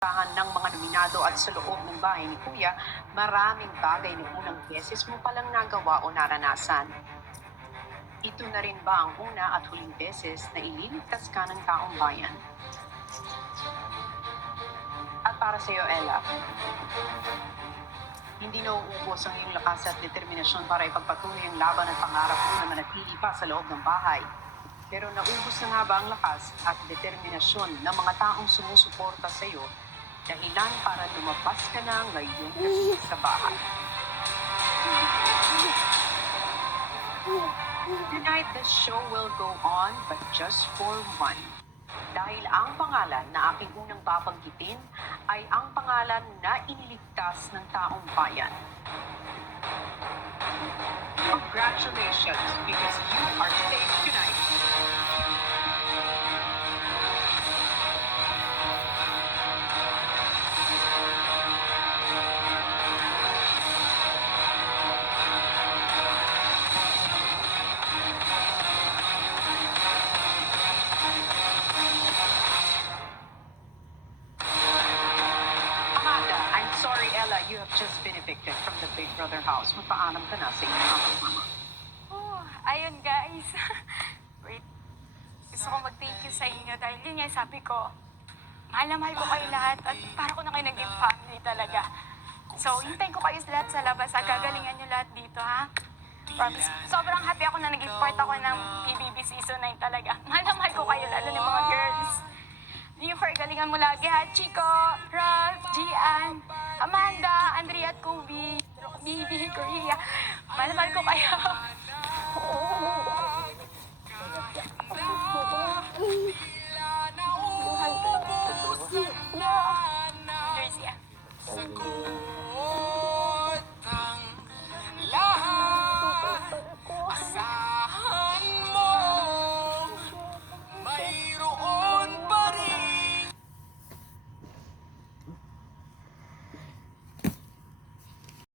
ng mga nominado at sa loob ng bahay ni Kuya, maraming bagay na unang beses mo palang nagawa o naranasan. Ito na rin ba ang una at huling beses na ililigtas ka ng taong bayan? At para sa iyo, Ella, hindi nauubos ang iyong lakas at determinasyon para ipagpatuloy ang laban at pangarap mo na manatili pa sa loob ng bahay. Pero naubos na nga ba ang lakas at determinasyon ng mga taong sumusuporta sa iyo dahilan para lumabas ka na ngayong gabi sa bahay? Tonight, the show will go on, but just for one. Dahil ang pangalan na aking unang babanggitin ay ang pangalan na iniligtas ng taong bayan. Congratulations, because you are safe tonight. Amanda, I'm sorry, Ella, you have just been evicted from the Big Brother house. Magpaalam ka na sa iyong mama. Oh, ayun guys. Wait. Gusto ko mag-thank you sa inyo dahil yun nga sabi ko. Mahal na mahal ko kayo lahat at para ko na kayo naging family talaga. So, hintayin ko kayo lahat sa labas. Gagalingan nyo lahat dito, ha? Promise. Sobrang happy ako na naging part ako ng PBB Season 9 talaga. Mahal na mahal ko kayo, lalo ng mga girls. Jennifer, galingan mo lagi, ha? Chico, Ralph, Gian, Amanda, Andrea at Kobe, Bibi, Korea. Mahal na mahal ko kayo. Jersey, ah.